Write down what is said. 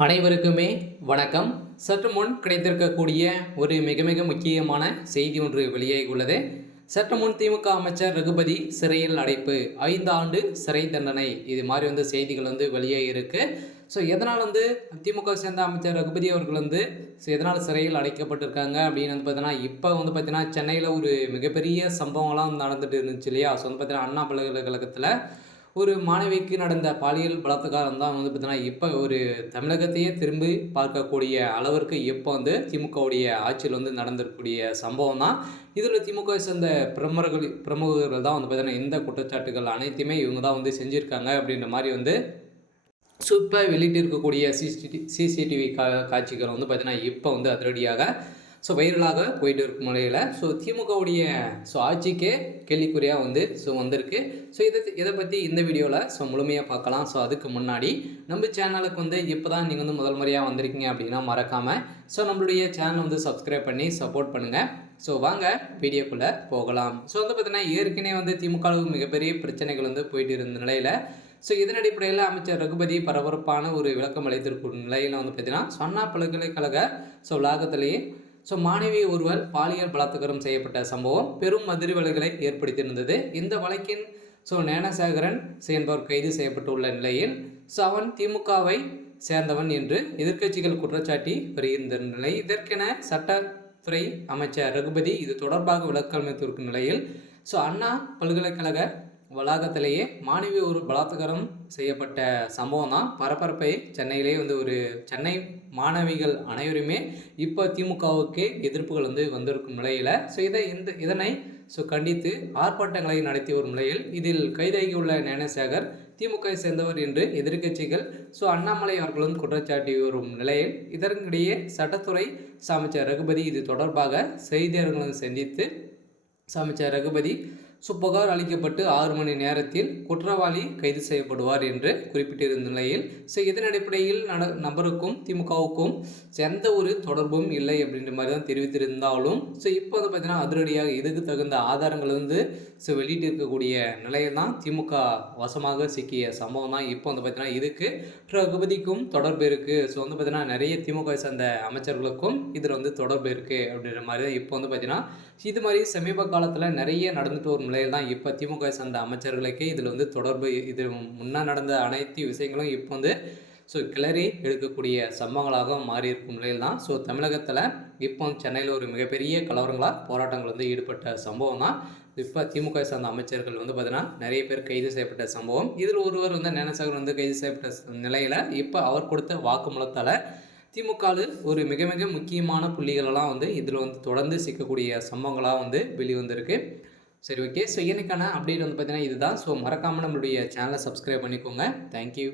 அனைவருக்குமே வணக்கம். சற்று முன் கிடைத்திருக்கக்கூடிய ஒரு மிக மிக முக்கியமான செய்தி ஒன்று வெளியாகியுள்ளது. சற்று முன் திமுக அமைச்சர் ரகுபதி சிறையில் அடைப்பு, 5 ஆண்டு சிறை தண்டனை, இது மாதிரி செய்திகள் வெளியாகி இருக்கு. ஸோ எதனால் திமுக சேர்ந்த அமைச்சர் ரகுபதி அவர்கள் எதனால் சிறையில் அடைக்கப்பட்டிருக்காங்க அப்படின்னு பார்த்தீங்கன்னா, இப்போ பார்த்தீங்கன்னா சென்னையில் ஒரு மிகப்பெரிய சம்பவம்லாம் நடந்துட்டு இருந்துச்சு இல்லையா? ஸோ பார்த்தீங்கன்னா அண்ணா பல்கலைக்கழகத்தில் ஒரு மாணவிக்கு நடந்த பாலியல் பலாத்காரம் தான் பார்த்தீங்கன்னா இப்போ ஒரு தமிழகத்தையே திரும்பி பார்க்கக்கூடிய அளவிற்கு இப்போ திமுகவுடைய ஆட்சியில் நடந்திருக்கக்கூடிய சம்பவம் தான். இதில் திமுகவை சேர்ந்த பிரமுகர்கள் தான் பார்த்தீங்கன்னா இந்த குற்றச்சாட்டுகள் அனைத்துமே இவங்க தான் செஞ்சுருக்காங்க அப்படின்ற மாதிரி சூப்பர் வெளியிட்டு இருக்கக்கூடிய சிசிடிவி காட்சிகள் பார்த்தீங்கன்னா இப்போ அதிரடியாக வைரலாக போயிட்டு இருக்கும் நிலையில் திமுகவுடைய ஆட்சிக்கே கேள்விக்குறியாக வந்திருக்கு. இதை பற்றி இந்த வீடியோவில் முழுமையாக பார்க்கலாம். அதுக்கு முன்னாடி நம்ம சேனலுக்கு இப்போ தான் நீங்கள் முதல் முறையாக வந்திருக்கீங்க அப்படின்னா மறக்காமல் நம்மளுடைய சேனலை சப்ஸ்கிரைப் பண்ணி சப்போர்ட் பண்ணுங்கள். வாங்க வீடியோக்குள்ளே போகலாம். பார்த்தீங்கன்னா ஏற்கனவே திமுகவுக்கு மிகப்பெரிய பிரச்சனைகள் போயிட்டு இருந்த நிலையில் இதன் அடிப்படையில் அமைச்சர் ரகுபதி பரபரப்பான ஒரு விளக்கம் அளித்திருக்கும் நிலையில் பார்த்தீங்கன்னா அண்ணா பல்கலைக்கழக வளாகத்திலேயே மாணவி ஒருவர் பாலியல் பலாத்காரம் செய்யப்பட்ட சம்பவம் பெரும் அதிர்வலைகளை ஏற்படுத்தியிருந்தது. இந்த வழக்கின் ஞானசேகரன் என்பவர் கைது செய்யப்பட்டுள்ள நிலையில் அவன் திமுகவை சேர்ந்தவன் என்று எதிர்க்கட்சிகள் குற்றச்சாட்டி வருகின்ற நிலை. இதற்கென சட்டத்துறை அமைச்சர் ரகுபதி இது தொடர்பாக விளக்கம் அளித்திருக்கும் நிலையில் அண்ணா பல்கலைக்கழக வளாகத்திலேயே மாணவி ஒரு பலாத்காரம் செய்யப்பட்ட சம்பவம் தான் பரபரப்பை சென்னையிலே ஒரு சென்னை மாணவிகள் அனைவருமே இப்போ திமுகவுக்கு எதிர்ப்புகள் வந்திருக்கும் நிலையில் இதனை கண்டித்து ஆர்ப்பாட்டங்களை நடத்தி வரும் நிலையில் இதில் கைதாகியுள்ள ஞானசேகர் திமுகவை சேர்ந்தவர் என்று எதிர்க்கட்சிகள் அண்ணாமலை அவர்களும் குற்றச்சாட்டி வரும் நிலையில் இதற்கிடையே சட்டத்துறை அமைச்சர் ரகுபதி இது தொடர்பாக செய்தியாளர்களை சந்தித்து அமைச்சர் ரகுபதி புகார் அளிக்கப்பட்டு 6 மணி நேரத்தில் குற்றவாளி கைது செய்யப்படுவார் என்று குறிப்பிட்டிருந்த நிலையில் இதன் அடிப்படையில் நபருக்கும் திமுகவுக்கும் எந்த ஒரு தொடர்பும் இல்லை அப்படின்ற மாதிரி தான் தெரிவித்திருந்தாலும் இப்போ பார்த்தீங்கன்னா அதிரடியாக இதுக்கு தகுந்த ஆதாரங்கள் வெளியிட்டு இருக்கக்கூடிய நிலையில் தான் திமுக வசமாக சிக்கிய சம்பவம் தான் இப்போ பார்த்தீங்கன்னா இதுக்கு ரகுபதிக்கும் தொடர்பு இருக்குது. பார்த்தீங்கன்னா நிறைய திமுக சேர்ந்த அமைச்சர்களுக்கும் இதில் தொடர்பு இருக்குது அப்படின்ற மாதிரி தான் இப்போ பார்த்தீங்கன்னா இது மாதிரி சமீப காலத்தில் நிறைய நடந்துட்டு வரும் நிலையில் தான் இப்போ திமுக சேர்ந்த அமைச்சர்களுக்கே இதில் தொடர்பு, இது முன்னே நடந்த அனைத்து விஷயங்களும் இப்போ கிளறி எடுக்கக்கூடிய சம்பவங்களாக மாறி இருக்கும் நிலையில் தான் தமிழகத்தில் இப்போ சென்னையில் ஒரு மிகப்பெரிய கலவரங்களாக போராட்டங்கள் ஈடுபட்ட சம்பவம் தான் இப்போ திமுக சேர்ந்த அமைச்சர்கள் பார்த்தீங்கன்னா நிறைய பேர் கைது செய்யப்பட்ட சம்பவம். இதில் ஒருவர் ஞானசேகர் கைது செய்யப்பட்ட நிலையில் இப்போ அவர் கொடுத்த வாக்குமூலத்தால் திமுகவில் ஒரு மிக மிக முக்கியமான புள்ளிகளெல்லாம் இதில் தொடர்ந்து சிக்கக்கூடிய சம்பவங்களாக வெளிவந்திருக்கு. சரி, ஓகே. இன்னைக்கான அப்டேட் பார்த்தீங்கன்னா இதுதான். மறக்காமல் நம்மளுடைய சேனலை சப்ஸ்கிரைப் பண்ணிக்கோங்க. தேங்க்யூ.